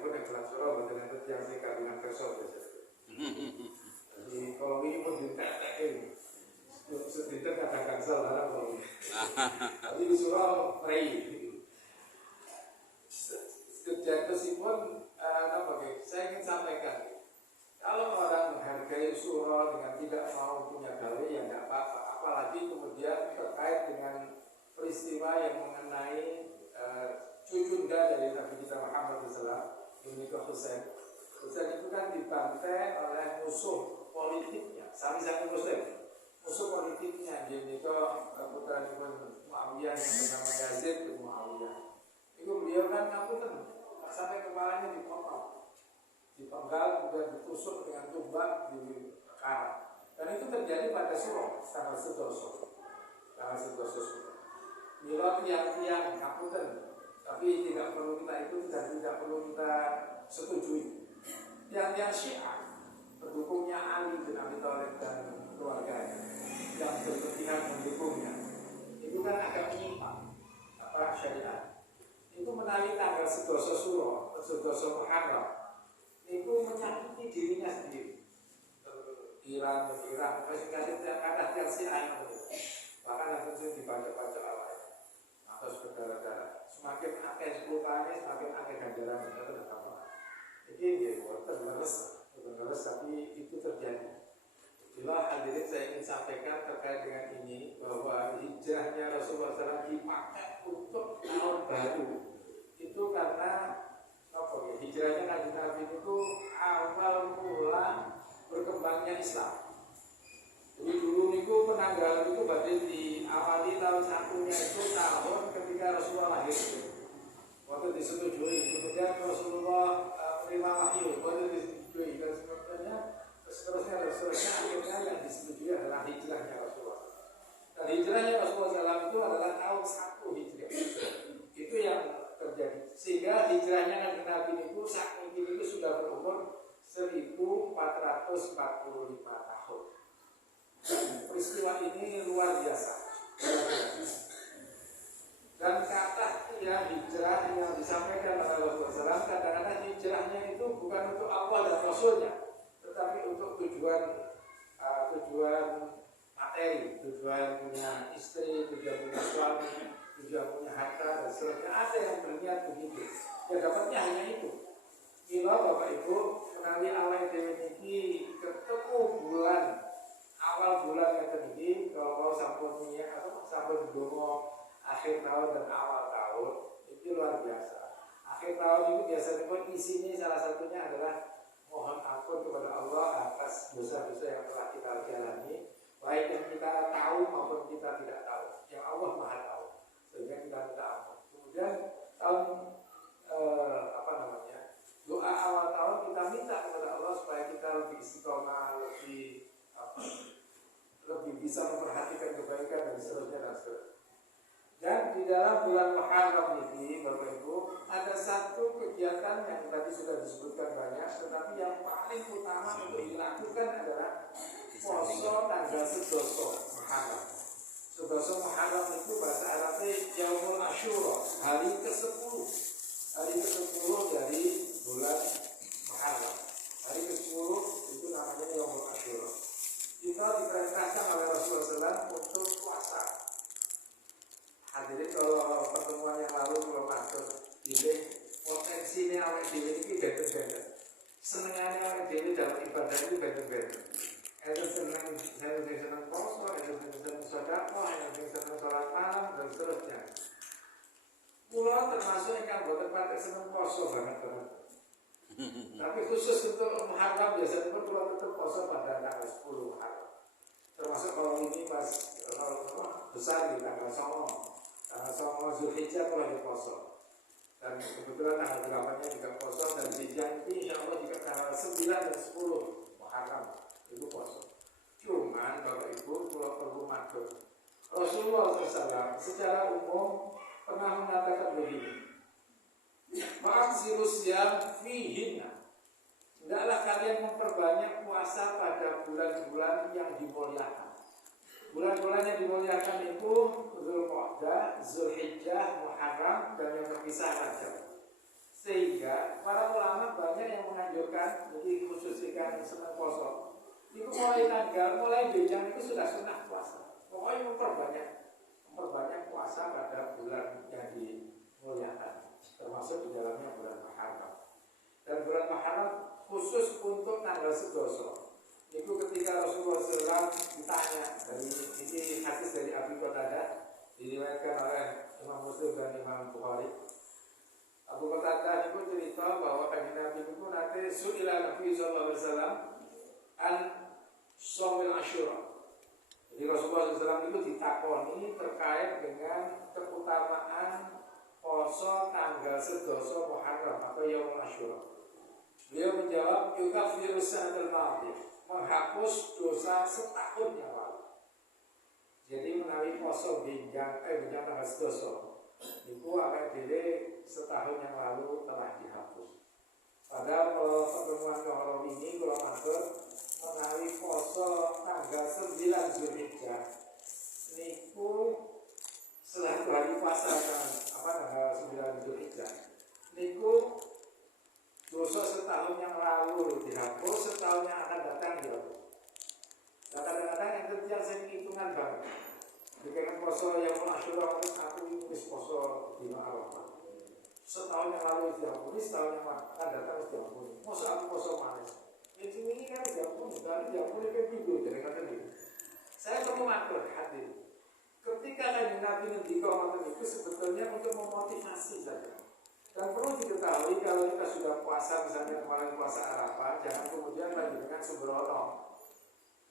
pun yang bulan Suro bukan itu yang nikah dengan besok biasa. Jadi kalau ini pun ditetekin, sedikit kadang kansel harap kalau ini. Tapi di Suro rei. Meskipun saya ingin sampaikan, kalau orang menghargai Suro dengan tidak mau punya dalil ya nggak apa-apa. Apalagi kemudian terkait dengan peristiwa yang mengenai cucunda dari Nabi kita Muhammad SAW, ini ke Husain. Husain itu kan dibantai oleh musuh politiknya, sami-sami Muslim. Musuh politiknya, ini ke putra Muawiyah yang bernama Yazid bin Muawiyah. Itu beliau kan ngapunten sampai kepalanya dipotong, dipenggal, kemudian ditusuk dengan tumbak di karat. Dan itu terjadi pada Suro tanggal 11 Suro. Mila tiang-tiang ngapunten, tapi tidak perlu kita ikuti dan tidak perlu kita setujui. Tiang-tiang Syiah pendukungnya Ali bin Abi Thalib dan keluarganya yang berkepentingan mendukungnya, itu kan agak menyimpang syariat. Itu menawi tanggal 11 Suro, 11 Muharram, itu menyakiti dirinya sendiri. Iran, masih kata tiang Syiah, bahkan yang penting dibaca-baca awal atau berdarah-darah. Semakin akeh sepuluhannya, semakin akeh ganjaran itu tidak apa. Ini dia terus, tapi itu terjadi. Bila hadirin saya ingin sampaikan terkait dengan ini, bahwa hijrahnya Rasulullah SAW dipakai untuk tahun baru. Itu karena hijrahnya Nabi itu awal mula berkembangnya Islam. Jadi dulu itu penanggalan itu berarti diawali tahun satunya itu tahun ketika Rasulullah lahir. Waktu disetujui, kemudian Rasulullah menerima wahyu, waktu disetujui dan seterusnya akhirnya yang disetujui adalah hijrahnya Rasulullah. Dan hijrahnya Rasulullah SAW itu adalah tahun 1 hijrah. Itu yang terjadi. Sehingga hijrahnya Nabi itu saat ini itu sudah berumur 1445 tahun. Dan peristiwa ini luar biasa. Dan kata hijrah yang disampaikan oleh Rasulullah SAW, kadang-kadang hijrahnya itu bukan untuk Allah dan Rasulnya, tetapi untuk tujuan materi, tujuan punya istri, tujuan punya suami, tujuan punya harta dan seterusnya. Ada yang berniat begitu. Ya dapatnya hanya itu. Bila Bapak Ibu menawi awal ini ketemu bulan awal bulan yang terjadi, kalau sampun niat atau sampun dongo akhir tahun dan awal tahun itu luar biasa. Akhir tahun itu biasanya pun isinya salah satunya adalah mohon ampun kepada Allah atas dosa-dosa yang telah kita jalani, baik yang kita tahu maupun kita tidak tahu. Yang Allah Maha tahu, sehingga kita minta ampun. Kemudian tahun doa awal tahun kita minta kepada Allah supaya kita lebih istiqomah, lebih bisa memperhatikan kebaikan dan seterusnya dan seterusnya. Dan di dalam bulan Muharram ini, Bapak Ibu, ada satu kegiatan yang tadi sudah disebutkan banyak, tetapi yang paling utama untuk dilakukan adalah poso tanggal 11 Muharram. 11 Muharram itu bahasa Arabnya Yaumul Asyura, hari ke-10. Hari ke-10 dari bulan Muharram. Hari ke-10 itu namanya Yaumul Asyura. Kita diperintahkan oleh Rasulullah SAW untuk puasa. Hadirin kalau pertemuan yang lalu belum masuk, pilih potensinya awal diri ini beda-beda. Senengannya awal diri dalam ibadah itu beda-beda. Itu senang poso, itu senang sedekah, itu senang sholat malam dan seterusnya. Pulau termasuk yang buat tempat senang poso banget. Tapi khusus untuk Muharram biasanya pulau tetap poso pada tanggal 10 Muharram. Termasuk kalau ini pas besar di tanggal 9. Tanggal 9 Zulhijjah kalau di poso. Dan kebetulan tanggal 8-nya juga poso. Dan Zulhijjah ini insya Allah juga tanggal 9 dan 10 Muharram itu poso. Cuman Bapak Ibu perlu maklum, Rasulullah SAW secara umum pernah mengatakan begini, Ma'aksiru siyam fihinna, hendaklah kalian memperbanyak puasa pada bulan-bulan yang dimuliakan. Bulan-bulan yang dimuliakan itu Zulqa'dah, Zulhijjah, Muharram dan yang terpisah saja. Sehingga para ulama dengan senang poso. Itu mulai tanggal, mulai bejang itu sudah sunah puasa. Pokoknya memperbanyak puasa pada bulan yang dimuliakan, termasuk di dalamnya bulan Muharram. Dan bulan Muharram khusus untuk tanggal sedoso. Itu ketika Rasulullah SAW ditanya, dari ini hadis dari Abi Qatadah diriwayatkan oleh Imam Muslim dan Imam Bukhari. Abu Qatadah itu cerita bahwa kanjeng Nabi itu nanti su'ila Nabi SAW an Shaumil Asyura. Jadi Rasulullah SAW itu ditakoni terkait dengan keutamaan poso tanggal sedoso Muharram atau Yaumul Asyura. Beliau menjawab, yukaffiru sanatal madiyah, menghapus dosa setahun yang lalu. Jadi menawi poso benjang tanggal sedoso, itu akan diri setahun yang lalu telah dihapus. Padahal kalau pertemuan kalau ini kalau matur menawi poso tanggal 9 Zulhijjah niku setelah hari puasa tanggal 9 Zulhijjah niku dosa setahun yang lalu dihapus, setahun yang akan datang dihapus. Dan kadang-kadang yang terjadi saya hitungan banget. Dengan poso yang Asyura aku tulis poso di Arafah. Setahun yang lalu dihapus, setahun yang akan datang dihapus. Masa aku poso manis. Itu ini kan dihapus, dan dihapus itu tidur jadi kata ini. Saya perlu matur hadir. Ketika Nabi ngendika itu sebetulnya untuk memotivasi saja. Dan perlu diketahui kalau kita sudah puasa, misalnya kemarin puasa Arafah, jangan kemudian lagi dengan sembrono.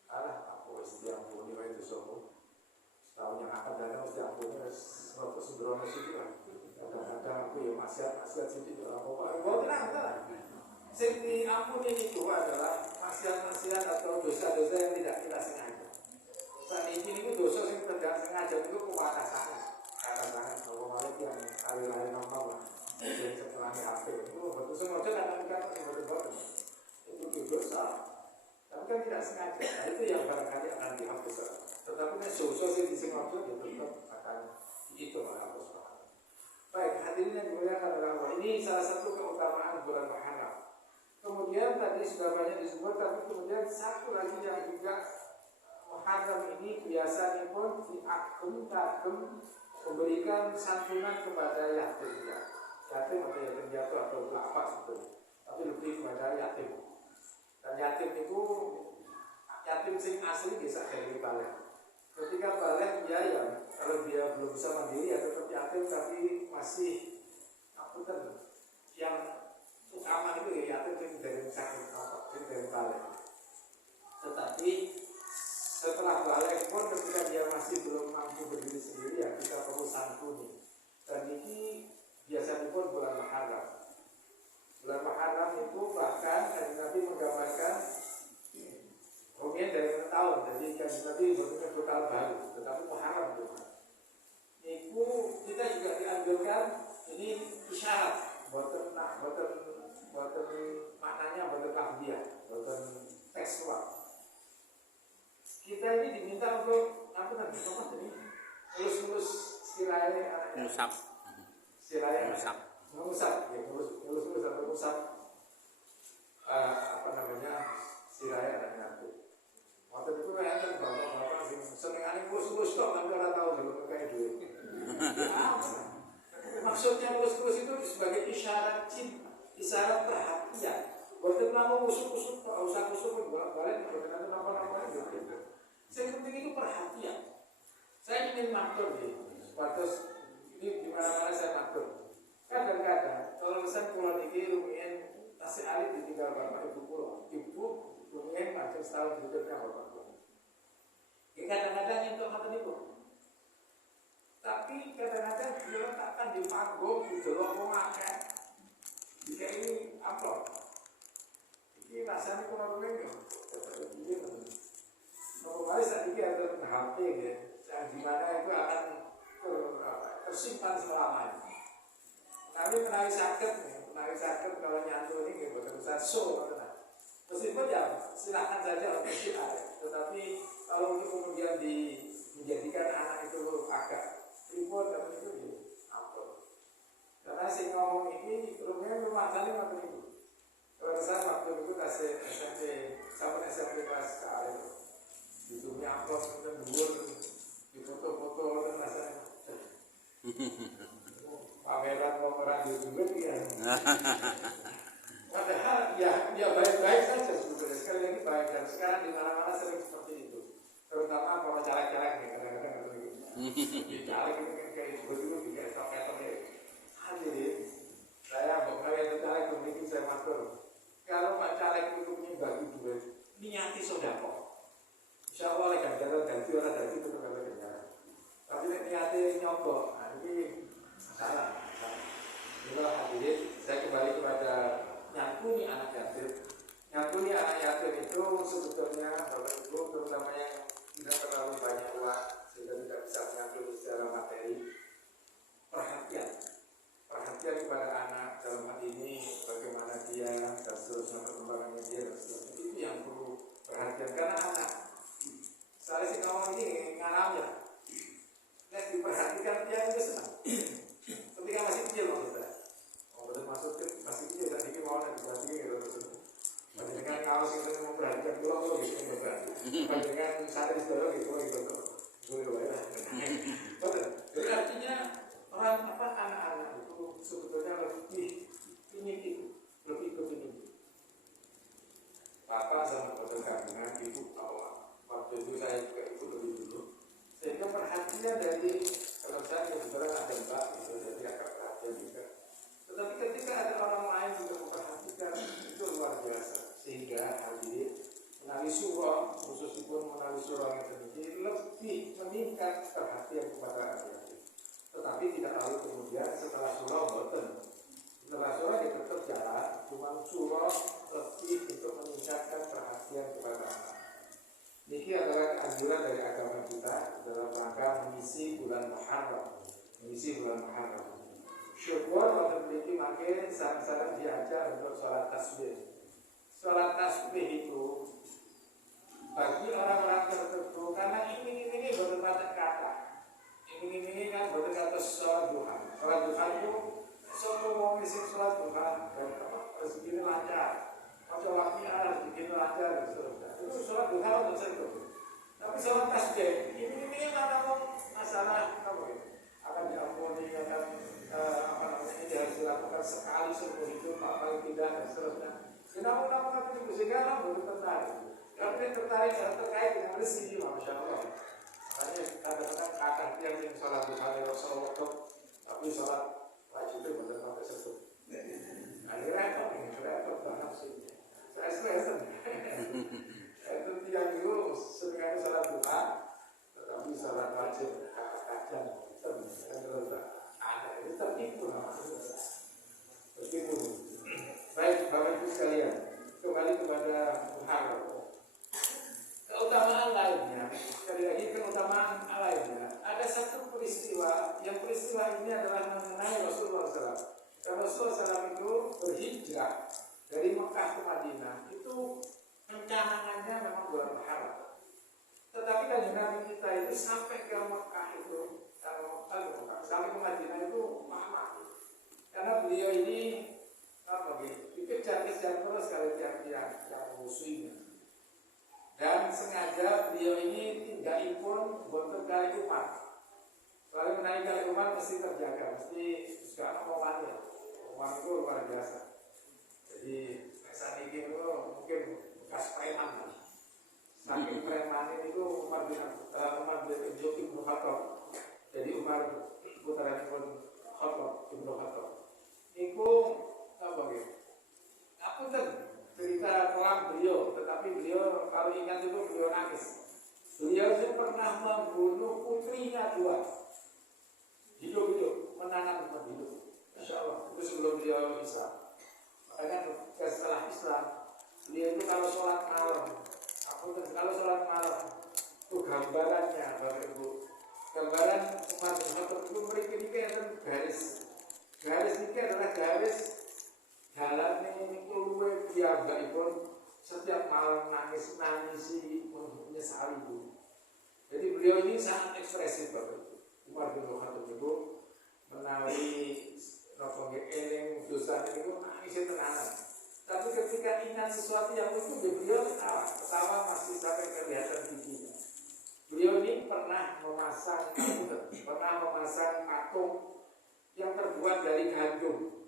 Aku setiap pun itu semua. Setahun yang akan datang setiap pun suatu sembrono situ kan. Kadang-kadang aku ya maksiat situ apa-apa. Tenang. Yang diampuni itu adalah maksiat-maksiat atau dosa-dosa yang tidak kita sengaja. Saat ini dosa yang tidak sengaja itu kewatasan. Katakan kalau malah yang kali-kali normal lah. Yang setelah HP itu betul sengaja kadang-kadang betul-betul itu dosa, tapi kan tidak sengaja. Nah itu yang barangkali akan dihapus. Tetapi kan dosa yang disengaja ya tetap akan dihitung oleh Allah Subhanahu. Baik, hadirin yang dimuliakan oleh Allah, ini salah satu keutamaan bulan Muharram. Kemudian tadi sudah banyak disebut, tapi kemudian satu lagi yang juga Muharram ini biasanya pun diagem-agem memberikan santunan kepada yatim. Yatim atau yatim jatuh atau apa sebetulnya, tapi lebih kepada yatim. Dan yatim itu yatim sing asli bisa dari balik. Ketika balik dia ya kalau dia belum bisa mandiri ya tetap yatim, tapi masih yang utama itu ya yatim yang dari sakit atau dari balik. Tetapi setelah balik pun ketika dia masih belum mampu berdiri sendiri ya kita perlu santuni. Dan ini biasanya pun bulan Muharram. Bulan Muharram itu bahkan Nabi menggambarkan mungkin dari tahun. Jadi Nabi bukan total baru, tetapi Muharram itu. Itu kita juga dianjurkan ini isyarat, buatan maknanya buatan lafziah, buatan tekstual. Kita ini diminta untuk apa ini? Mulus-mulus sekiranya musab. Istilahnya mengusap, ya mulus-mulus atau mengusap istilahnya anak Nabi. Waktu itu kan bapak-bapak sing senengane mulus-mulus kok, tapi orang tahu belum kayak duit. Maksudnya mulus-mulus itu sebagai isyarat cinta, isyarat perhatian. Bukan namun usuk-usuk, usuk-usuk bolak-balik, bukan ada nama-nama gitu. Yang penting itu perhatian. Saya ingin matur nih, sebatas ini dimana-mana saya matur. Kadang-kadang kalau pesan pulau ini rumien tasik alih ditinggal bapak ibu pulau, ibu rumien macam setahun hidupnya bapak pulau. Kadang-kadang untuk makan ibu, tapi kadang-kadang diletakkan di panggung di dalam rumah kan. Jika ini amplop, ini rasanya kurang rumien. Kemarin saat ini ada HP ya, yang dimana itu akan tersimpan selamanya. Kami menarik sakit kalau nyantu ini bukan usaha show, meskipun ya silakan saja untuk kita. Tetapi kalau itu kemudian menjadikan anak itu agak ribut dan itu apa? Karena si ngomong ini rumahnya rumah tadi waktu itu. Kalau saya waktu itu tasnya SMP sampai SMP kelas kali itu nyamplok kita buur di foto-foto dan rasanya pameran di juga dia padahal ya baik-baik saja sebetulnya sekali lagi baik dan sekarang di mana-mana sering seperti itu terutama para caleg-caleg nih kadang-kadang di caleg ini kan kayak begitu kayak top-top ya hadirin saya mau kalian caleg memiliki saya matur kalau Pak Caleg itu punya bagi duit niati sodako insya Allah oleh ganjaran ganti orang dari itu kalau ganjaran tapi niati nyogok nah ini salah inilah hadirin saya kembali kepada nyantuni anak yatim. Nyantuni anak yatim itu sebetulnya Bapak Ibu terutama yang tidak terlalu banyak uang sehingga tidak bisa menyantuni secara materi perhatian kepada anak dalam hal ini bagaimana dia dan seterusnya perkembangannya dia dan seterusnya itu yang perlu perhatian karena anak saya sih ngomong ini ngarangnya nek diperhatikan dia juga senang ketika masih kecil maksudnya betul maksudnya masih kecil tak dikit mau nanti berarti gitu dengan kaos itu memperhatikan pulau gitu betul dengan saya di sekolah gitu boleh ya betul jadi artinya orang anak-anak itu sebetulnya lebih ingin itu lebih kepingin Bapak sama dengan ibu awal waktu itu saya juga ikut lebih dulu sehingga perhatian dari kalau saya kebetulan ada mbak gitu jadi agak perhatian juga tetapi ketika ada orang lain juga memperhatikan itu luar biasa sehingga hadirin melalui surah khususipun melalui surah yang sedikit lebih meningkat perhatian kepada anak tetapi tidak lalu kemudian setelah surah boten setelah surah dia tetap jalan cuma surah lebih untuk meningkatkan perhatian kepada anak ini adalah anjuran dari agama kita dalam rangka mengisi bulan Muharram syukur waktu memiliki makin sangat-sangat diajar untuk sholat tasbih itu bagi orang-orang tertentu karena ini berbatas kata ini kan berkata sholat duha itu semua mau ngisi sholat duha dan rezeki lancar macam wakil rezeki lancar dan seterusnya itu sholat duha untuk sentuh tapi sholat tasbih ini mana mau masalah akan diampuni akan ini harus dilakukan sekali seumur hidup paling tidak dan seterusnya kenapa itu sehingga baru tertarik tapi tertarik terkait dengan rezeki masya Allah makanya kadang-kadang kakak yang sholat duha dari Rasulullah tapi sholat wajib itu benar sampai sentuh akhirnya repot banget sih saya stres itu tiang dulu sebenarnya sholat duha tetapi sholat wajib kadang-kadang terus ada itu tertipu begitu baik Bapak Ibu sekalian kembali kepada Muharram keutamaan lainnya sekali lagi keutamaan lainnya ada satu peristiwa yang peristiwa ini adalah mengenai Rasulullah SAW Rasulullah SAW itu berhijrah dari Mekah ke Madinah itu rencananya memang bulan Muharram tetapi kan Nabi kita itu sampai ke Mekah itu sampai ke Madinah itu lama karena beliau ini dikejar-kejar terus kalau yang musuhnya dan sengaja beliau ini tinggalipun bontot kali umat soalnya menaik kali umat mesti terjaga mesti juga omongannya omongan itu luar biasa jadi saat ini itu mungkin bekas preman saking preman itu Umar bin Ibnu Khattab jadi Umar putaran pun Khattab Ibnu Khattab itu aku cerita kelam beliau tetapi beliau kalau ingat itu beliau nangis beliau itu pernah membunuh putrinya 2 hidup menanam hidup Insya Allah itu sebelum beliau Islam makanya setelah Islam beliau itu kalau sholat malam itu gambarannya Bapak Ibu gambaran Umar bin Khattab itu mereka ada garis ini adalah garis jalan ini keluar dia pun setiap malam nangisi menyesali itu. Jadi beliau ini sangat ekspresif Bapak Umar bin Khattab itu menawi nopo eleng dosa itu nangis tenanan. Tapi ketika ingat sesuatu yang lucu, beliau ketawa masih sampai kelihatan giginya. Beliau ini pernah memasang patung yang terbuat dari gandum.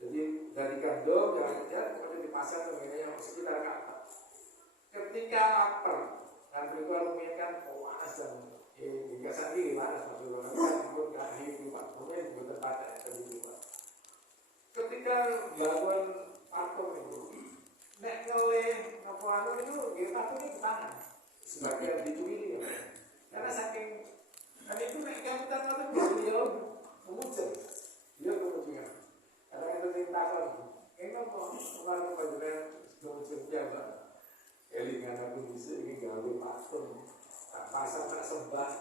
Jadi dari gandum yang kemudian dipasang ke yang sekitar Ka'bah. Ketika lapar, dan beliau mengingatkan panas dan hingga saat ini panas maksudnya pun gak hidup, kemudian buat tempat yang ketika bangun patung itu, nek oleh apa anu itu, patungnya ke tangan sebagai dituili ya. Karena saking itu nek kapitan itu beliau memuja, beliau memuja. Karena itu tindakan, ini apa orang kemudian memuja apa? Elingan aku bisa ini gawe patung, tak pasang tak sembah,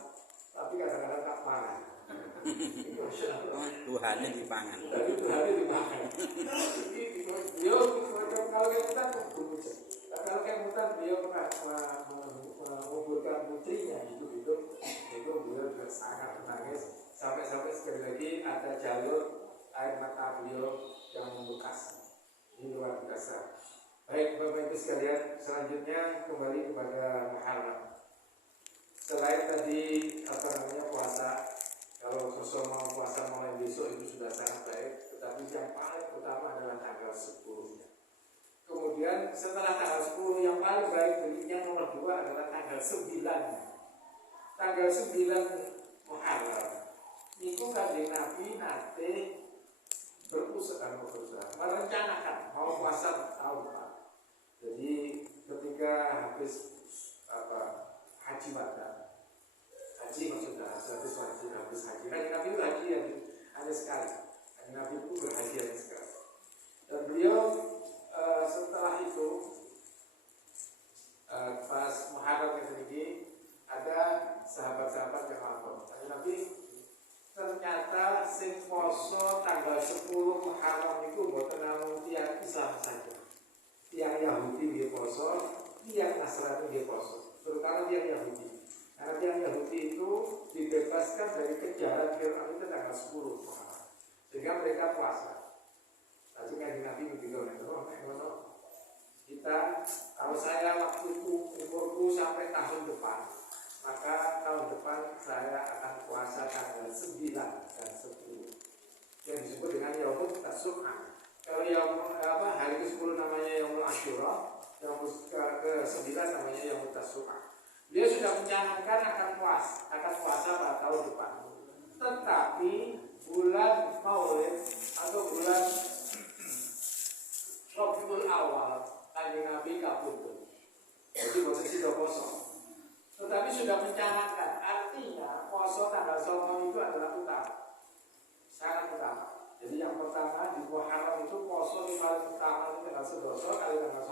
tapi kadang-kadang tak pangan. Tuhannya dipangan. Tapi Tuhannya dipangan. Beliau kalau kita memuja. Kalau kita beliau pernah menguburkan putrinya itu beliau juga sangat menangis sampai sekali lagi ada jalur air mata beliau yang membekas. Ini luar biasa. Baik Bapak Ibu sekalian, selanjutnya kembali kepada Muharram. Selain tadi puasa, kalau sosok mau puasa mulai besok itu sudah sangat baik, tetapi yang paling utama adalah tanggal 10-nya. Kemudian setelah tanggal 10 yang paling baik berikutnya nomor 2 adalah tanggal 9. Tanggal 9 Muharram itu Kanjeng Nabi nate berusaha merencanakan mau puasa tahun depan. Jadi ketika habis haji wada, haji maksudnya habis haji. Kanjeng Nabi itu haji hanya sekali. Kanjeng Nabi itu berhaji hanya sekali. Dan beliau setelah itu pas Muharram ini ada sahabat-sahabat yang lapor. Nabi ternyata sing poso tanggal 10 Muharram itu mboten namung tiyang Islam saja. Tiyang Yahudi nggih poso, tiyang Nasrani nggih poso. Terutama tiyang Yahudi. Karena tiyang Yahudi itu dibebaskan dari kejaran Firaun itu tanggal 10 Muharram. Sehingga mereka puasa. Tapi Kanjeng Nabi begitu kita, kalau saya waktu itu umurku sampai tahun depan, maka tahun depan saya akan puasa tanggal 9 dan 10 yang disebut dengan Yaumut Tasu'a. Kalau hari ke-10 namanya Yaumul Asyura, yang ke-9 namanya Yaumut Tasu'a. Dia sudah mencanangkan akan puasa pada tahun depan. Tetapi bulan Maulid atau bulan Rabiul Awal Kanjeng Nabi kabudut. Jadi boten sida poso. Tetapi sudah mencanangkan, artinya poso tanggal 9 itu adalah utama. Sangat utama. Jadi yang pertama di Muharram itu poso yang paling utama itu tanggal 11 kali tanggal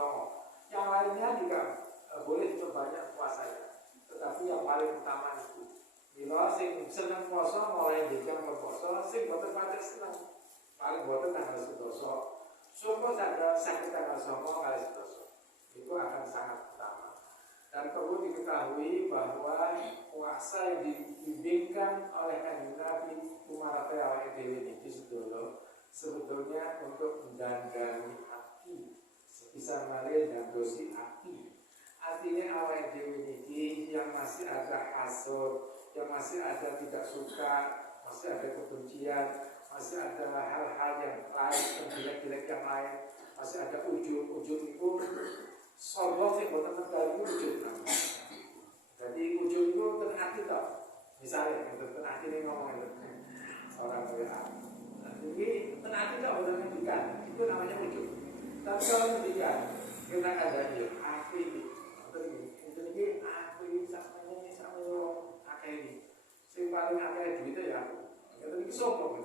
9. Yang lainnya juga boleh banyak puasanya. Tetapi yang paling utama itu. Mila sing seneng poso mulai dijam poso, sing boten pancen seneng. Paling boten tanggal 11. Sumpah sakit tanggal 9 kali 11 itu akan sangat utama. Dan perlu diketahui bahwa puasa yang dibimbingkan oleh Kanjeng Nabi umarate awake dhewe niki sebetulnya untuk mendandani hati. Sebisa malih ndandosi hati. Artinya awake dhewe niki yang masih ada hasud, yang masih ada tidak suka, masih ada kebencian, masih ada hal-hal yang lain, yang jelek-jelek yang lain, masih ada ujub itu sombong sih buat teman-teman ujub. Jadi ujub itu terhati tak, misalnya terhati ini ngomong orang WA. Jadi terhati tak udah mendikan, itu namanya ujub. Tapi kalau mendikan kita ada dia hati ini aku ini sama orang akeh ini, sing paling akeh duitnya ya aku. Itu sombong.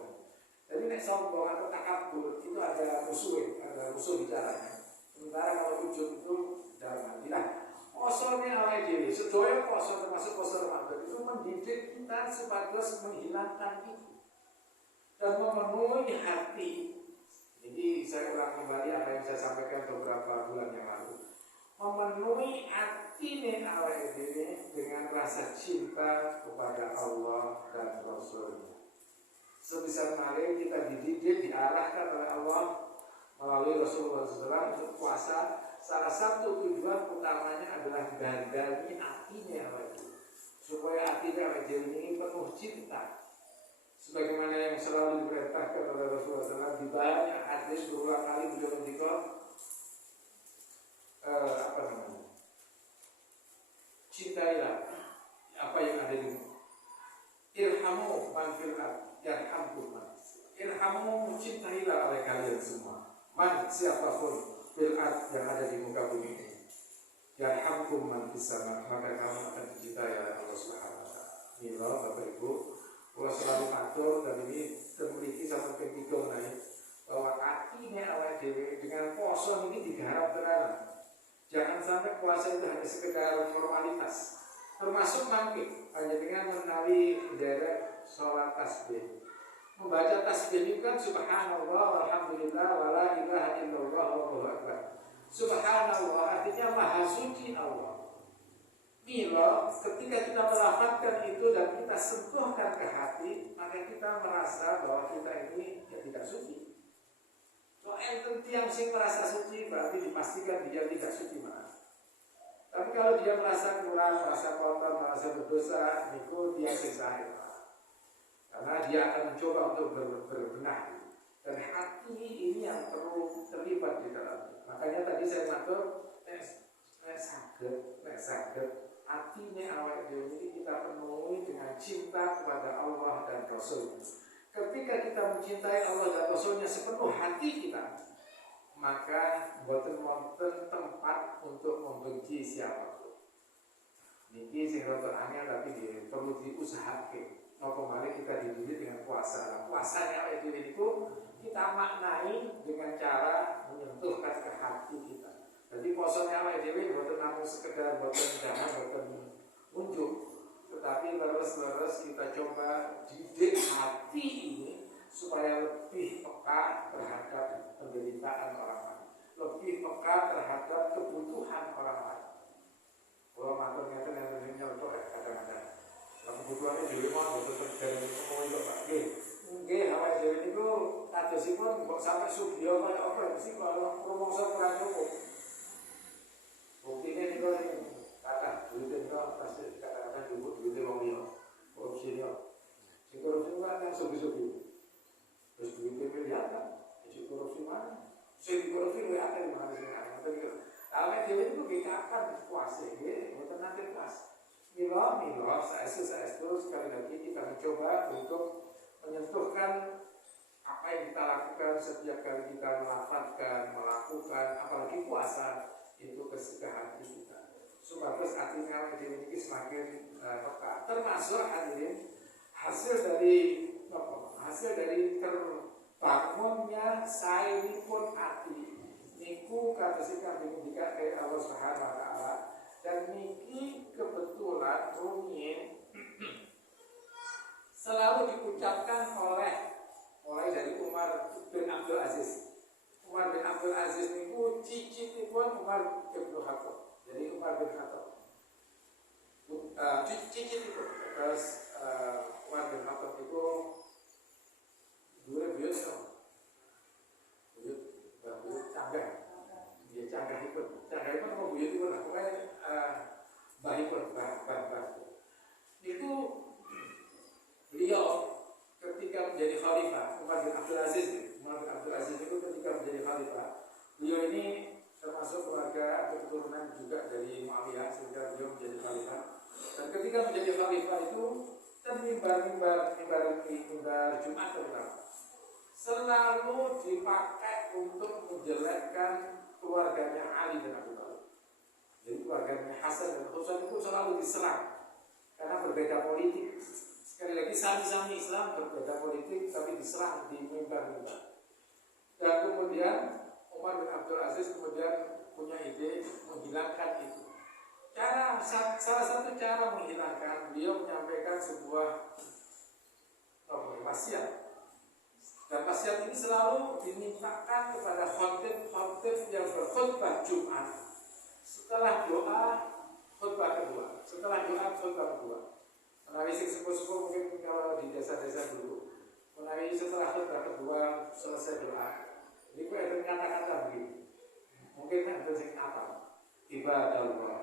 Jadi nek sombong atau takabur itu ada musuh bicaranya. Sementara kalau ujub itu dalam hati. Nah, posonya awake dhewe, sedaya poso termasuk poso Ramadan itu mendidik kita supados menghilangkan itu dan memenuhi hati. Jadi saya ulang kembali apa yang saya sampaikan beberapa bulan yang lalu. Memenuhi hati awake dhewe dengan rasa cinta kepada Allah dan Rasul-Nya. Sebisa malih kita dididik, diarahkan oleh Allah melalui Rasulullah SAW salah satu tujuan utamanya adalah dandani hatinya awake, supaya hatinya awake ini penuh cinta. Sebagaimana yang selalu diperintahkan oleh Rasulullah SAW di banyak hadis berulang kali beliau mendikau cintailah apa yang ada di irhamu man fil ard yarhamkum man. Irhamu, cintailah oleh kalian semua man, siapapun fil ard yang ada di muka bumi ini, yarhamkum man fis sama, maka kamu akan dicintai oleh Allah Subhanahu wa taala. Mila Bapak Ibu, kalau selalu atur dan ini termiliki sama ketiga mengenai bahwa hatinya awal dewi dengan poso ini digarap terang. Jangan sampai puasa itu hanya sekedar formalitas, termasuk mangkit hanya dengan menawi derek sholat tasbih. Membaca tasbih itu kan subhanallah walhamdulillah wala ilaha illallah wallahu akbar. Subhanallah artinya maha suci Allah. Mila ketika kita melafazkan itu dan kita sentuhkan ke hati, maka kita merasa bahwa kita ini ya tidak suci. Soal tiang sing merasa suci berarti dipastikan dia tidak suci mana. Tapi kalau dia merasa kurang, merasa kotor, merasa berdosa, itu dia sing sahih. Karena dia akan mencoba untuk berbenah. Dan hati ini yang perlu terlibat di dalamnya. Makanya tadi saya ngatur nek saged hatinya awak ini kita penuhi dengan cinta kepada Allah dan Rasul. Ketika kita mencintai Allah dan Rasulnya sepenuh hati kita, maka boten wonten tempat untuk membenci siapapun. Niki sing rada angel tapi perlu diusahakan. Maka mari kita dididik dengan puasa. Nah, puasanya itu kita maknai dengan cara menyentuhkan ke hati kita. Jadi puasanya awake dhewe boten namung sekedar boten jangan boten unjuk, tetapi terus kita coba didik hati ini supaya lebih peka terhadap penderitaan orang lain, lebih peka terhadap kebutuhan orang lain. Kalau matur ngeten yang nyontok kadang-kadang kebutuhannya dhewe mau boten terjadi ngomong kok Pak nggih. Nggih awake dhewe niku kadosipun kok sampai sugih kaya apa sih kalau rumangsa kurang cukup. Buktinya niku kata duit niku pasti kata-kata duit wong liya. Korupsi niku. Sing korupsi kan yang sugih-sugih. Terus duitnya miliaran, itu korupsi mana? Sing korupsi luwih akeh mana sing akeh. Awake dhewe niku nggih kapan puase nggih, mboten nate puas. Mila saestu sekali lagi kita mencoba untuk menyentuhkan apa yang kita lakukan setiap kali kita melafazkan, melakukan, apalagi puasa itu ke hati kita. Supaya artinya ini semakin peka. Termasuk hadirin hasil dari terbangunnya sairipun hati. Niku katasikan dimudikkan dari Allah Subhanahu wa taala. Dan niki kebetulan rumiyin selalu diucapkan oleh dari Umar bin Abdul Aziz. Umar bin Abdul Aziz niku cicitipun Umar bin Khattab. Jadi Umar bin Khattab. Cicitipun terus Umar bin Khattab itu dua buyut canggah. Dia canggah itu mau buyut itu lah. Pokoknya bahipun itu beliau ketika menjadi khalifah Umar bin Abdul Aziz itu ketika menjadi khalifah, beliau ini termasuk keluarga keturunan juga dari Muawiyah sehingga beliau menjadi khalifah. Dan ketika menjadi khalifah itu mimbar Jumat terutama selalu dipakai untuk menjelekkan keluarganya Ali bin Abi Thalib. Jadi keluarganya Hasan dan Husain itu selalu diserang karena berbeda politik. Sekali lagi sami-sami Islam, berbeda politik tapi diserang di mimbar-mimbar. Dan kemudian Umar bin Abdul Aziz kemudian punya ide menghilangkan itu. Salah satu cara menghilangkan, beliau menyampaikan sebuah wasiat. Dan wasiat ini selalu dimintakan kepada khotib yang berkhutbah Jumat. Setelah doa khutbah kedua, menawi sing sepuh-sepuh mungkin kalau di desa-desa dulu, menawi setelah khutbah kedua selesai doa, ini ada kata-kata begini, Mungkin ada sing apa? Ibadallah.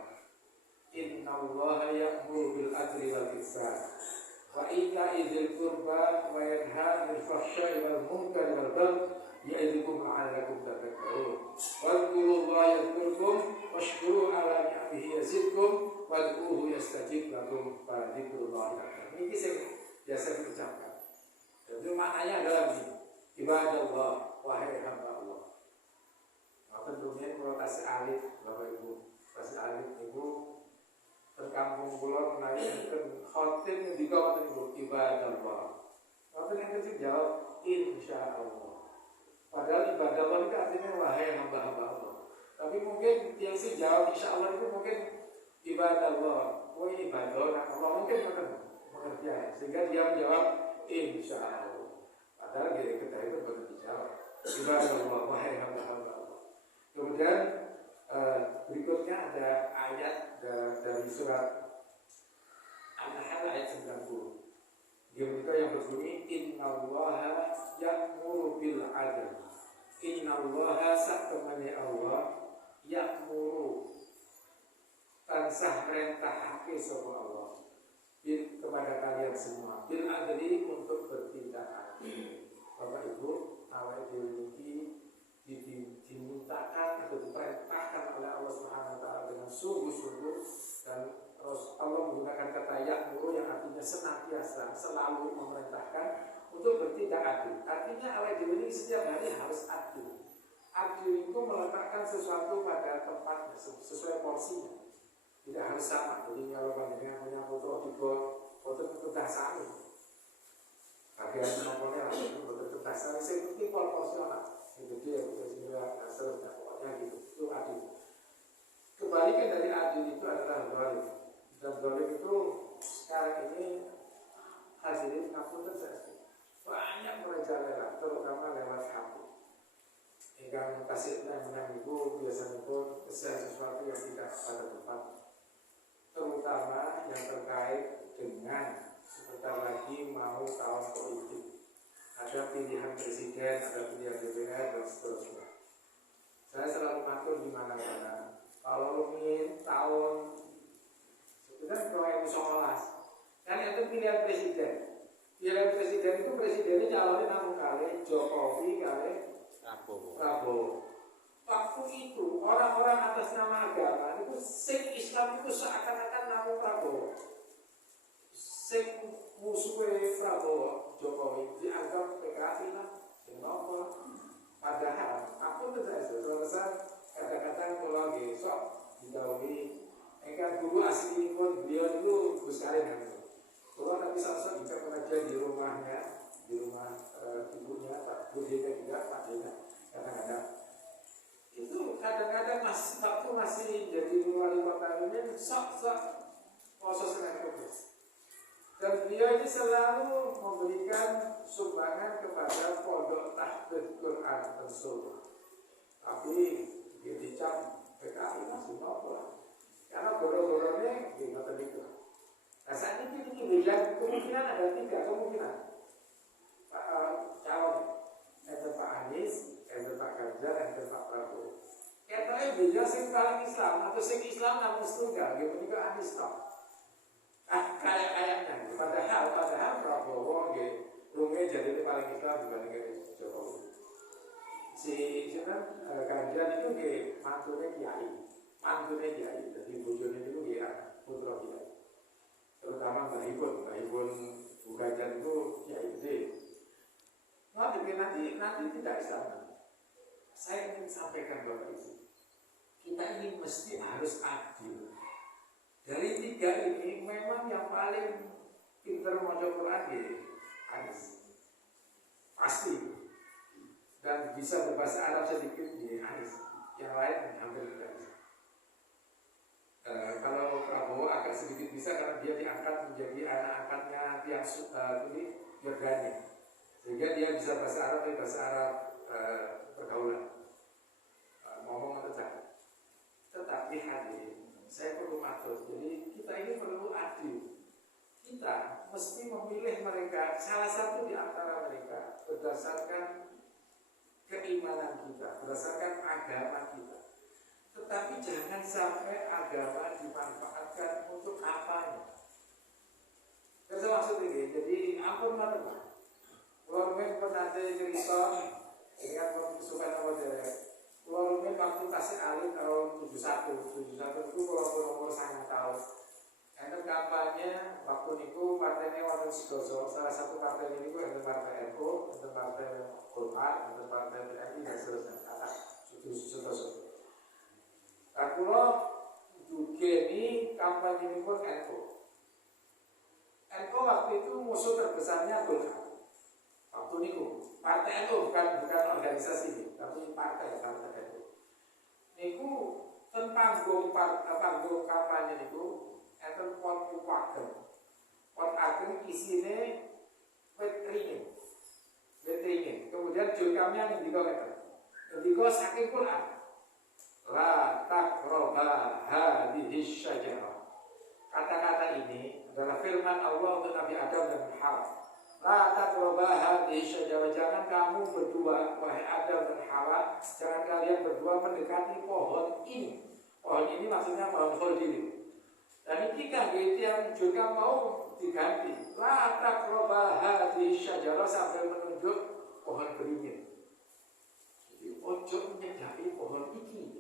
Innallaha ya'muru bil adli wal ihsan wa ita'i dzil qurba wa yanha 'anil fahsya'i wal munkari wal baghi ya'idukum la'allakum tadhakkarun. Wadhkurullaha yadhkurkum washkuru 'ala ni'amihi yazidkum wad'uuhu yastajib lakum wa dzikrullahi akbar. Ini sing biasa diucapkan. Jadi maknanya adalah begini. Ibadallah, wahai hamba Allah. Maka tentunya kalau kasih alif Bapak Ibu, kasih alif Ibu terkampung pulau menaikkan khotib di kawasan Ibu ibadallah. Maka yang kecil jawab insya Allah. Padahal ibadallah itu artinya wahai hamba-hamba Allah. Tapi mungkin yang sih jawab insya Allah itu mungkin ibadallah, wahai ibadah Allah mungkin mengerti sehingga dia menjawab insya Allah. Padahal kita itu betul dijawab ibadallah, wahai hamba-hamba Allah. Kemudian berikutnya ada ayat dari surat An-Nahl ayat 90. Dia yang berbunyi innallaha ya'muru bil 'adl. Innallaha sakmane Allah ya'muru tansah perintahake sapa Allah kepada kalian semua bil adli untuk bertindak adil. Bapak Ibu, awal ini dimintakan atau diperintahkan oleh Allah Subhanahu wa taala dengan sungguh-sungguh, dan Allah menggunakan kata ya'muru yang artinya senantiasa selalu memerintahkan untuk bertindak adil. Artinya awal ini setiap hari harus adil. Adil itu meletakkan sesuatu pada tempatnya sesuai porsinya. Tidak harus sama. Jadi kalau panjenengan punya foto itu dasarnya. Bagian nomornya lah itu foto dasarnya seperti proporsional. Itu dia dan seterusnya, pokoknya gitu. Itu adil. Kebalikan dari adil itu adalah zalim. Dan zalim itu sekarang ini hadirin ngapunten saya banyak merajalela, terutama lewat HP. Yang kasihnya menang itu biasanya pun kesan sesuatu yang tidak pada tempat, terutama yang terkait dengan sebentar lagi mau tahun politik. Ada pilihan presiden, ada pilihan DPR dan seterusnya. Saya selalu ngatur di mana-mana. Kalau ingin tahun sebenarnya 2019 kan itu pilihan presiden. Pilihan presiden itu presidennya calonnya namun kali Jokowi kali Prabowo. Waktu itu orang-orang atas nama agama itu sing Islam itu seakan-akan namun Prabowo. Sing musuhnya Prabowo Jokowi dianggap PKI lah, kenapa? Padahal aku tidak selesai kata-kata kalau lagi sok didahului. Engkau dulu asli pun beliau itu besar kan itu. Kalau nanti saat juga pengajian di rumahnya, di rumah ibunya, Pak Budenya juga, Pak Dena, kadang-kadang itu kadang-kadang waktu masih jadi wali kota ini sok-sok proses dengan kudus. Dan beliau ini selalu memberikan sumbangan kepada pondok tahfidz Quran tersebut. Tapi dia dicap PKI masih mampu. Karena goro-goronya di mata itu. Nah saat ini bilang kemungkinan ada 3 kemungkinan. Calon, ada Pak Anies, ada Pak Ganjar, ada Pak Prabowo. Katanya beliau sing paling Islam atau sing Islam namun setunggal, gitu juga Anies toh. Kayaknya, padahal Prabowo rumahnya jadi paling Islam dibanding Jokowi. Si Ganjar itu mantunya Kiai, jadi bujurnya itu putra Kiai. Terutama Mbah Ibun Bu Ganjar itu Kiai gede. Nanti tidak Islam. Saya ingin sampaikan Bapak Ibu, kita ini mesti harus adil. Dari 3 ini memang yang paling pintar maca Quran Anies pasti, dan bisa berbahasa Arab sedikit Anies. Yang lain hampir tidak bisa. Kalau Prabowo agak sedikit bisa karena dia diangkat menjadi anak angkatnya yang ini Yordania, sehingga dia bisa bahasa Arab pergaulan ngomong saja. Tetapi hadirin, saya perlu atur. Jadi kita ini perlu adil. Kita mesti memilih mereka, salah satu di antara mereka berdasarkan keimanan kita, berdasarkan agama kita. Tetapi jangan sampai agama dimanfaatkan untuk apanya. Saya maksud ini, jadi ampun teman-teman. Kalau pernah cerita dengan pembusukan apa dari kalau waktu kasih alih tahun 71 itu kalau umur sangat tahun. Enten kampanye waktu itu partainya waktu Sidoso, salah satu partai ini enten partai NU, enten partai Golkar, enten partai PKI dan seterusnya. Kata Sidoso. Kalau juga ini kampanye ini pun NU. NU waktu itu musuh terbesarnya Golkar. Waktu itu partai NU bukan organisasi, tapi partai NU. Niku tentang panggung kampanye niku enten pot ageng. Pot ageng isine wit ringin. Kemudian jurkamnya ngendika ngeten. Ngendika saking Quran. La taqraba hadhihi syajarah. Kata-kata ini adalah firman Allah untuk Nabi Adam dan Hawa. La taqraba hadhihi syajarah. Jangan kamu berdua, wahai Adam dan Hawa, jangan kalian berdua mendekati pohon ini. Pohon ini maksudnya pohon khuldi. Dan ini kan yang juga mau diganti. La taqraba hadhihi syajarah sampai menunjuk pohon beringin. Jadi ojo menyedaki pohon iki.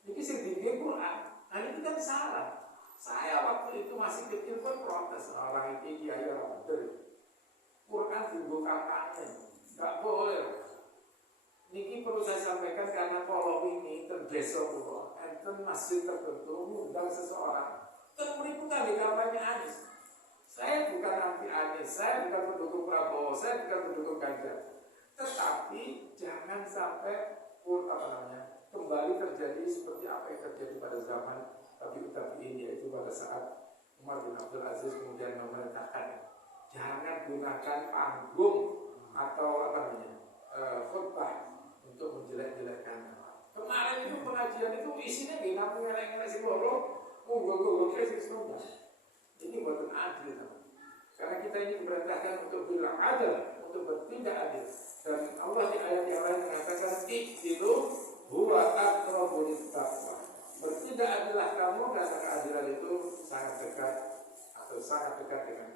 Ini sing diengge Quran. Nah itu kan salah. Saya waktu itu masih kecil pun protes orang ini kiai orang bener. Quran dienggo kampanye. Enggak boleh. Niki perlu saya sampaikan karena kalau ini terdesa kula. Enten masjid tertentu mengundang seseorang. Terus bukan di kampanye Anies. Saya bukan anti Anies, saya bukan pendukung Prabowo, saya bukan pendukung Ganjar. Tetapi jangan sampai kembali terjadi seperti apa yang terjadi pada zaman Tabi'in ini, yaitu pada saat Umar bin Abdul Aziz kemudian memerintahkan jangan gunakan panggung atau khutbah untuk menjelek-jelekkan. Kemarin itu pengajian itu isinya gini, namun ngelek-ngelek si loro. Ini bukan adil, karena kita ini diperintahkan untuk bilang adil, untuk bertindak adil. Dan Allah di ayat yang lain mengatakan iqtilu huwa aqrabu lit-taqwa. Bertindak adillah kamu karena keadilan itu sangat dekat atau sangat dekat dengan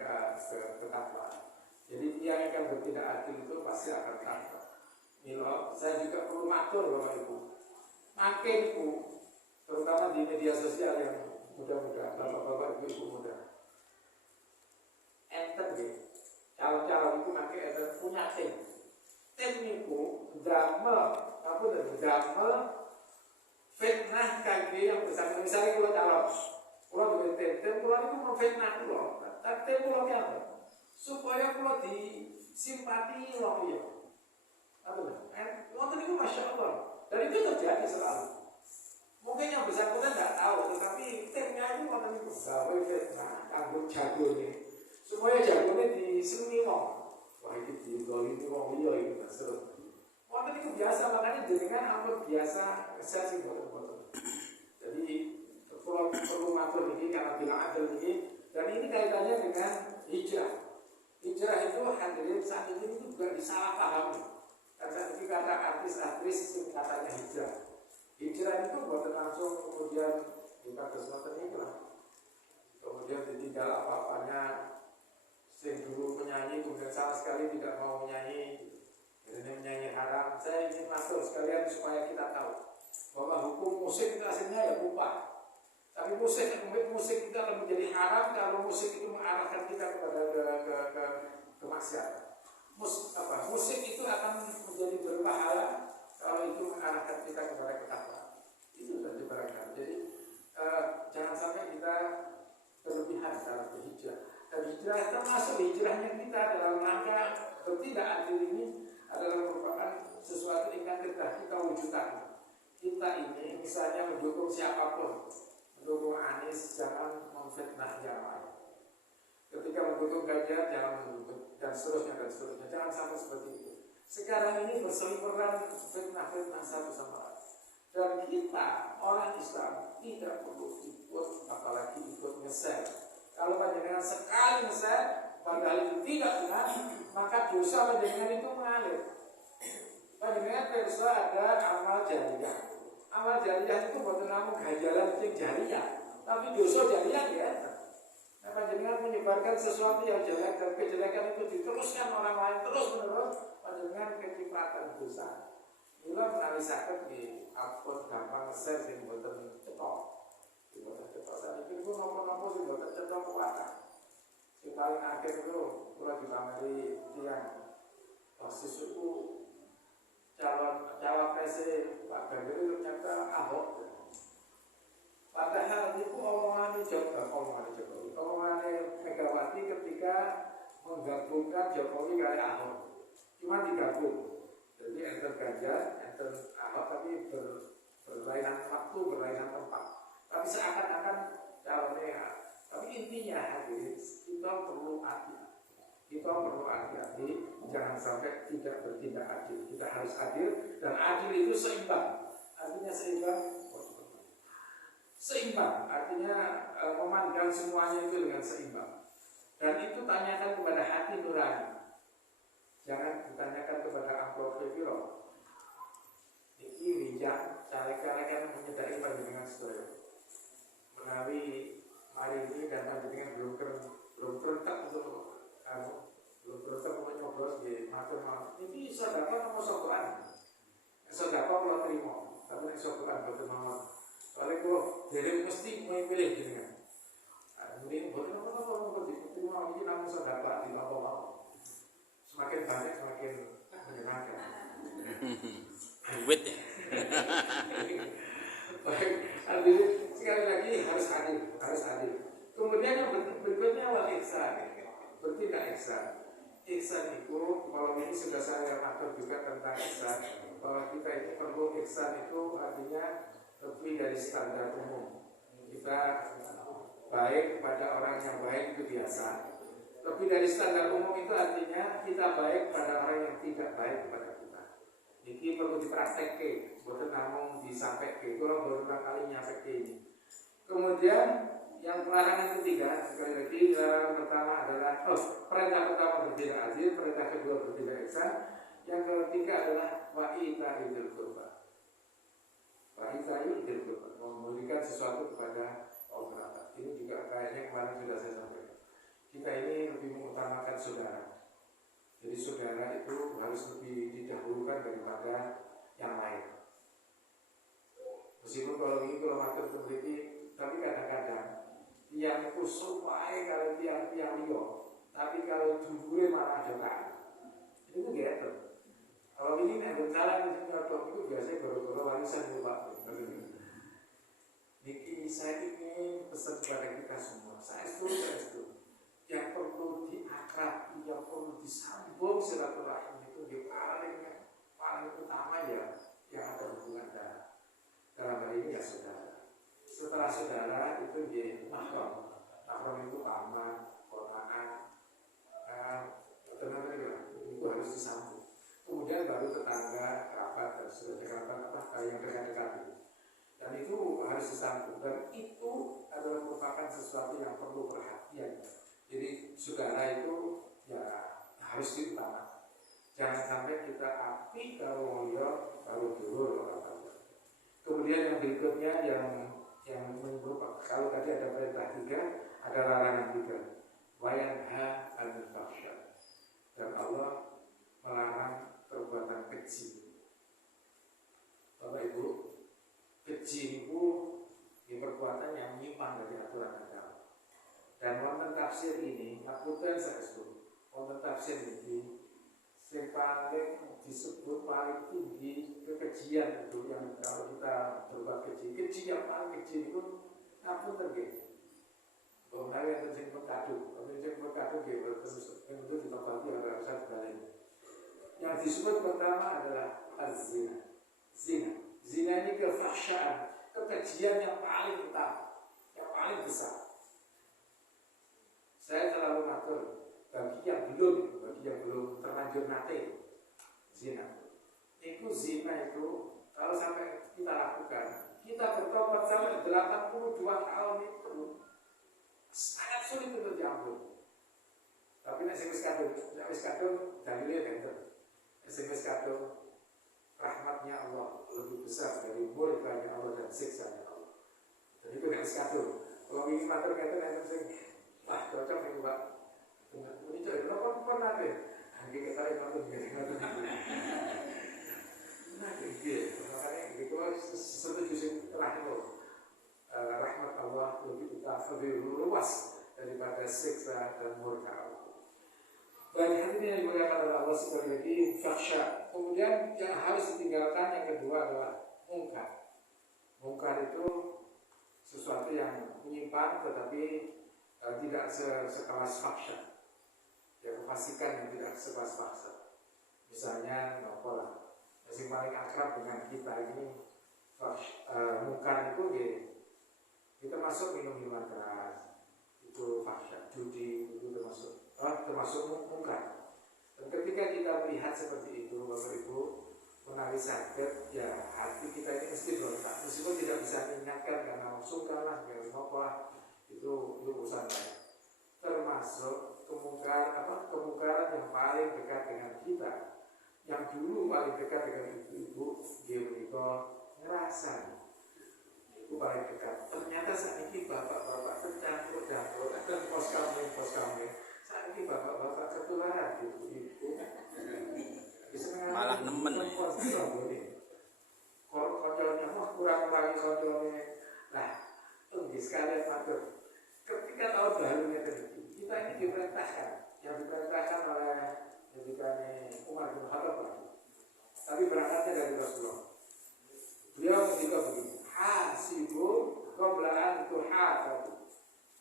ketakwaan. Jadi yang akan bertindak adil itu pasti akan takwa. Milo, saya juga perlu matur Bapak Ibu. Makin Ibu, terutama di media sosial yang mudah-mudahan bapak-bapak ibu muda enten deh calon-calon itu nanti enten punya tim itu damel fitnah kaki yang besar. Misalnya kalau dengan tim kalau itu memfitnah kalau tapi tim kalau apa supaya kalau disimpati loh ya waktu itu masya Allah dan itu terjadi selalu. Mungkin yang bersangkutan tidak tahu, tetapi timnya itu mana itu gawe fitnah, kanggo jago nih, supaya jagonya disenangi wong. Wah ini digolong itu wong iya itu seru. Waktu itu biasa makanya jenengan ampun biasa saya sih boten. Jadi perlu matur ini karena bilang adil ini dan ini kaitannya dengan hijrah. Hijrah itu hadirin saat ini juga disalahpahami. Karena kata artis-artis katanya hijrah. Hijrah itu buat langsung kemudian kita ke semata ini lah. Kemudian ditinggal apa-apanya. Sing dulu penyanyi kemudian sama sekali tidak mau menyanyi. Ini menyanyi haram. Saya ingin masuk sekalian supaya kita tahu bahwa hukum musik itu aslinya ya upah. Tapi musik itu akan menjadi haram kalau musik itu mengarahkan kita kepada kemaksiatan. Musik itu akan menjadi berbahaya kalau itu mengarahkan kita kepada ketakwaan. Itu sudah dibarangkan. Jadi jangan sampai kita berlebihan dalam berhijrah. Dan hijrah termasuk hijrahnya kita dalam rangka bertindak adil ini adalah merupakan sesuatu yang kita wujudkan. Kita ini misalnya mendukung siapapun, mendukung Anies jangan memfitnah yang lain. Ketika mendukung Ganjar jangan mendukung dan seterusnya. Jangan sampai seperti itu. Sekarang ini berseliweran fitnah-fitnah satu sama lain. Dan kita orang Islam tidak perlu ikut, apalagi ikut nge-share. Kalau panjenengan sekali nge-share, padahal itu tidak benar, maka dosa panjenengan itu mengalir. Panjenengan perlu ada amal jariyah. Amal jariah itu bukan namung ganjaran sing jariah, tapi dosa jariah ya. Nah, panjenengan menyebarkan sesuatu yang jelek dan kejelekan itu diteruskan orang lain terus menerus, panjenengan kecipratan dosa. Mula menawi saged di upload gampang share sing mboten cetok. Mboten cetok saniki pun napa-napa sing mboten cetok kuwatan. Sing paling akhir itu kula dipameri tiyang OSIS itu cawapres Pak Ganjar itu ternyata Ahok. Padahal itu omongan Jokowi, omongan Megawati ketika menggabungkan Jokowi kali Ahok, cuma digabung. Jadi enter Ganjar, enter Ahok, tapi berlainan waktu, berlainan tempat. Tapi seakan-akan calonnya. Tapi intinya hadirin, kita perlu hati-hati, jangan sampai tidak bertindak adil. Kita harus adil, dan adil itu seimbang. Artinya seimbang, artinya memandang semuanya itu dengan seimbang. Dan itu tanyakan kepada hati nurani. Jangan ditanyakan kepada amplop piro. Iki wijak, caleg-caleg menyedari panjenengan sedaya. Menawi hari ini dan panjenengan belum kerentak untuk belum kerentak untuk nyoblos di macam-macam. Ini sedekah nomor sokoran. Sedekah kalau terima, tapi nek sokoran boten mawon. Soalnya kalau dari mesti memilih jenengan. Ini boten apa-apa diterima iki namung sedekah di apa-apa. Semakin banyak semakin menyenangkan. Duit ya. Baik, artinya sekali lagi harus adil. Kemudian yang berikutnya adalah ihsan, bertindak ihsan. Ihsan itu, kalau ini sudah saya atur juga tentang ihsan, bahwa kita ini perlu ihsan itu artinya lebih dari standar umum. Kita baik kepada orang yang baik itu biasa. Lebih dari standar umum itu artinya kita baik pada orang yang tidak baik kepada kita. Ini perlu dipraktekke, bukan namung disampaikan. Kalau baru kali nyampe ini. Kemudian yang larangan ketiga, sekali lagi larangan pertama adalah perintah pertama bertindak adil, perintah kedua bertindak ihsan, yang ketiga adalah wa'ita'idil qurba. Wa'ita'idil qurba, memberikan sesuatu kepada kaum kerabat. Ini juga kayaknya kemarin sudah saya sampaikan. Kita ini lebih mengutamakan saudara. Jadi saudara itu harus lebih didahulukan daripada yang lain. Meskipun kalau ini kalau matur memiliki, tapi kadang-kadang tiang itu supaya kalau tiang liyo, tapi kalau jumhure malah jokan. Itu gitu. Kalau ini nek berjalan di sini itu biasanya baru-baru warisan itu Pak. Niki saya ingin pesan kepada kita semua. Saya setuju. Yang perlu diakrabi, yang perlu disambung silaturahim itu di paling utama ya yang ada hubungan darah. Dalam hal ini ya saudara. Setelah saudara itu di mahram. Mahram itu paman, ponakan, teman-teman itu harus disambung. Kemudian baru tetangga, kerabat dan saudara kerabat yang dekat-dekat itu. Dan itu harus disambung. Dan itu adalah merupakan sesuatu yang perlu perhatian. Jadi saudara itu ya harus diutamakan. Jangan sampai kita api kalau mulia baru dulu orang. Kemudian yang berikutnya yang merupakan kalau tadi ada perintah 3, ada larangan 3. Wayanha 'anil fahsya. Dan Allah melarang perbuatan keji. Bapak Ibu, keji itu perbuatan yang menyimpang dari aturan agama. Dan wonten tafsir ini, ngapunten saestu. Wonten tafsir ini, yang paling disebut paling tinggi kekejian itu yang kalau kita berbuat keji yang paling keji itu ngapunten nggih. Bahwa yang terjadi kado, terus itu ditempati harus balik. Yang disebut pertama adalah az-zina. Zina ini kefahsyaan, kekejian yang paling utama, yang paling besar. Saya terlalu matur bagi yang belum terlanjur nate zina. Itu zina itu kalau sampai kita lakukan, kita bertobat sampai 82 tahun itu sangat sulit untuk diampuni. Tapi nek sing wis kadung dalile enten. Sing wis kadung rahmatnya Allah lebih besar dari murkanya Allah dan siksanya Allah. Jadi itu nggak sekadung. Kalau ingin matur kata sing, wah cocok nih Pak. Ini cocok apa nanti? Nanti kita matur gitu. Nah, gitu. Makanya itu setuju sing rahmat Allah lebih luas daripada siksa dan murka Allah. Baik, hadirin yang dimuliakan oleh Allah sekali lagi, fakhsha. Kemudian yang harus ditinggalkan yang kedua adalah mungkar. Mungkar itu sesuatu yang menyimpang tetapi tidak sekelas fakhsha. Ya, kefasikan yang tidak sekelas fakhsha. Misalnya, nopola. Yang paling akrab dengan kita ini mungkar itu ya, kita masuk minum-minuman keras, itu fakhsha, judi itu termasuk mungkar. Dan ketika kita melihat seperti itu, Bapak Ibu, menawi sakit, ya hati kita ini mesti berontak. Meskipun tidak bisa mengingatkan karena sungkanlah, yang apa itu urusan lain. Termasuk kemungkaran yang paling dekat dengan kita, yang dulu paling dekat dengan ibu-ibu, dia ngerasa itu paling dekat. Ternyata saat ini bapak-bapak tercampur dan pos kami. Saat ini bapak-bapak ketularan ibu-ibu. Malah nemen ya. Koncolnya kurang lagi koncolnya. Nah, tunggu sekalian matur. Ketika tahun barunya terjadi, kita ini diperintahkan, yang diperintahkan oleh Umar bin Khattab. Tapi berangkatnya dari Rasulullah. Beliau ketika begini, hasibu qablaan tuhasabu.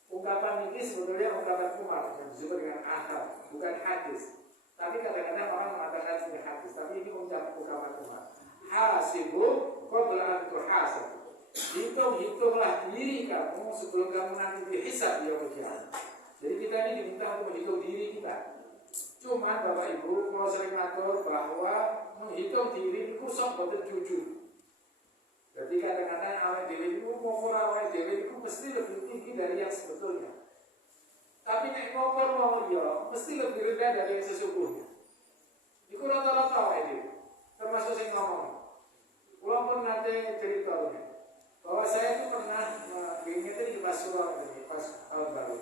Ungkapan ini sebetulnya ungkapan Umar yang disebut dengan akal, bukan hadis. Tapi kadang-kadang orang mengatakan ini hadis, tapi ini ungkapan Umar. Hasibu qablaan tuhasabu. Hitunglah diri kamu sebelum kamu nanti dihisab ya Allah. Jadi kita ini diminta untuk menghitung diri kita. Cuma Bapak Ibu, kalau sering ngatur bahwa menghitung diri itu sok betul jujur. Jadi kadang-kadang awal diri itu ngokor awal diri itu mesti lebih tinggi dari yang sebetulnya. Tapi nek ngokor mau ya mesti lebih rendah dari yang sesungguhnya. Itu rata-rata awal diri. Termasuk saya ngomong. Walaupun nanti cerita ini, bahwa saya itu pernah mengingatkan di Pasuruan ini pas tahun baru.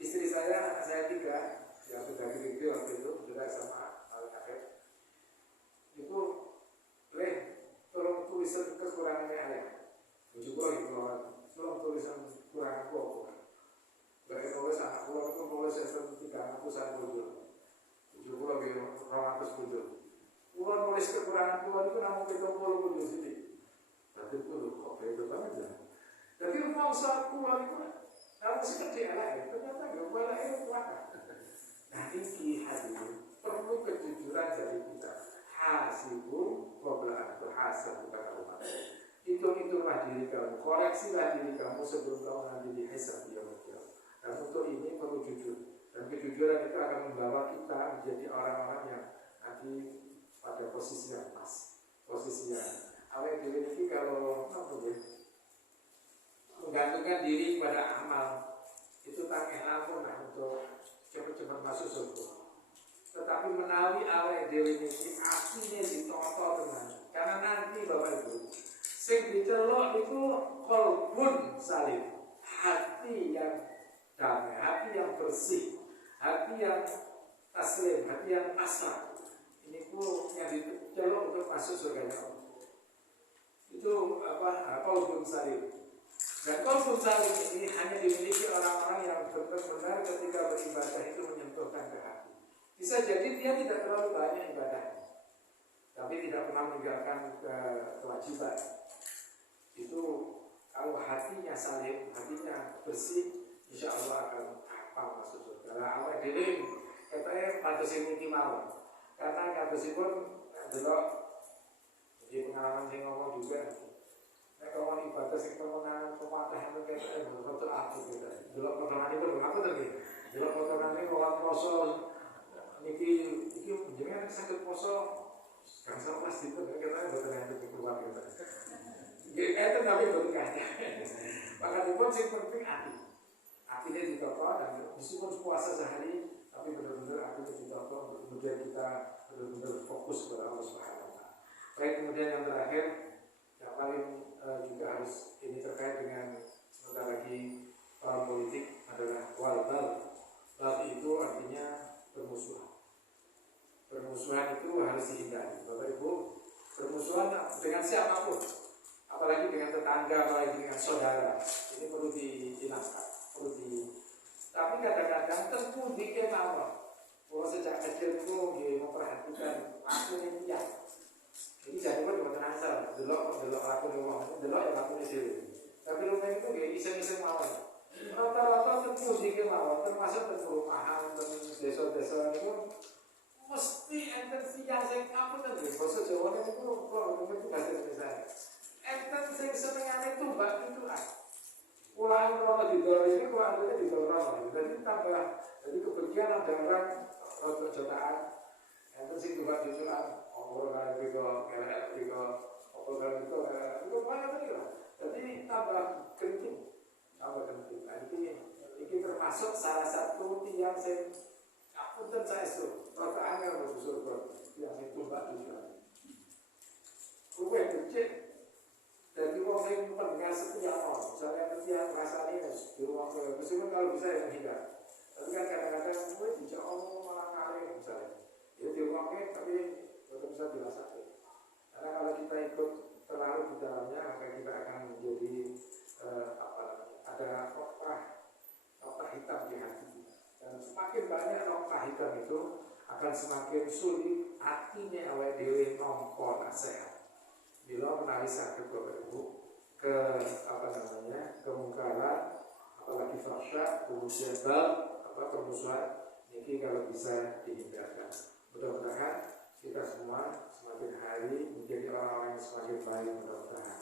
Istri saya, anak saya 3, yang sudah gede waktu itu sudah sama akhir. Itu tolong tulisan kekurangannya ayah. Juga tolong tulisan kekurangan kok. Dari nulis anak pulau itu nulis yang 300-an bujur. Bujur pulau gitu, 200 bujur. Pulau nulis kekurangan pulau itu namun kita pulau bujur sini. Tapi pulau kok itu banget ya. Jadi mau saat pulau itu, kalau si kecil anak ternyata gak itu kuat. Nah ini hadirin perlu kejujuran dari kita. Hasibu qabla tuhasab kata Umar. Hitunglah diri kamu, koreksilah diri kamu sebelum kamu nanti dihisab di yaumul qiyamah. Dan untuk ini perlu jujur. Dan kejujuran itu akan membawa kita menjadi orang-orang yang nanti pada posisi yang pas. Posisi yang awal diri ini kalau menggantungkan diri pada amal itu tangeh ampun untuk cepat-cepat masuk surga. Tetapi menawi awal dewi ini aslinya ditoto dengan, karena nanti Bapak Ibu sing dicelok itu qalbun salim, hati yang damai, hati yang bersih, hati yang taslim, hati yang pasrah. Ini pun yang dicelok untuk masuk surga Allah. Itu qalbun salim. Dan qalbun salim ini hanya dimiliki orang-orang yang benar-benar ketika beribadah itu menyentuhkan ke hati. Bisa jadi dia tidak terlalu banyak ibadah, tapi tidak pernah meninggalkan kewajiban. Itu kalau hatinya salim, hatinya bersih, insya Allah akan apa masuk surga. Nah, awal diri katanya pada sini mau, karena katusipun adalah jadi pengalaman saya ngomong juga. Nah, kalau ibadah sing permohonan pematahan itu kayak betul aku gitu. Dulu potongan itu berapa tadi? Dulu potongan ini orang poso. Niki jenengan sakit poso bangsa pas itu kita boten enten keluar gitu. Nggih enten tapi boten kaya. Makanya pun sing penting hati. Hatinya ditoto dan meskipun puasa sehari tapi benar-benar hatinya ditoto kemudian kita benar-benar fokus kepada Allah Subhanahu wa taala. Baik, kemudian yang terakhir dengan siapapun, apalagi dengan tetangga, apalagi dengan saudara. Ini perlu diingatkan, tapi kadang-kadang tentu dikit mawon. Kalau sejak kecil itu memperhatikan lakunya dia. Ini jadi pun cuma tenang delok lakunya uang, delok yang lakunya sendiri. Tapi rumah itu gak iseng-iseng mawon. Rata-rata tentu dikit mawon, termasuk perumahan, desa-desa itu mesti enten siang sing apa tadi? Bahasa Jawa itu kalau itu bahasa Indonesia. Enten sing senengane tumbak tutukan. Ulang kalau di dalam ini kalau di dalam jadi tambah jadi kebagian ada orang rotok jutaan. Enten sing tumbak tutukan. Orang kan juga kelek juga orang itu mana tadi lah. Jadi tambah genting. Ini termasuk salah satu tiang sing punten saya itu, rata angel berusul yang saya tumbak juga. Kue kecil, jadi orang yang pendengar setiap orang, misalnya setiap rasanya di ruang kue, meskipun kalau bisa yang hingga. Tapi kan kadang-kadang kue dijak omong malah ngalir misalnya. Ya di ruang kue tapi tetap bisa dirasakan. Karena kalau kita ikut terlalu di dalamnya, maka kita akan menjadi ada nokta hitam di hati kita. Dan semakin banyak nokta hitam itu akan semakin sulit hatinya awal dewi nompo nasihat. Bila menarik sakit Bapak Ibu ke kemungkaran, apalagi fahsya, kemudian permusuhan, ini kalau bisa dihindarkan. Mudah-mudahan kita semua semakin hari menjadi orang-orang yang semakin baik, mudah-mudahan.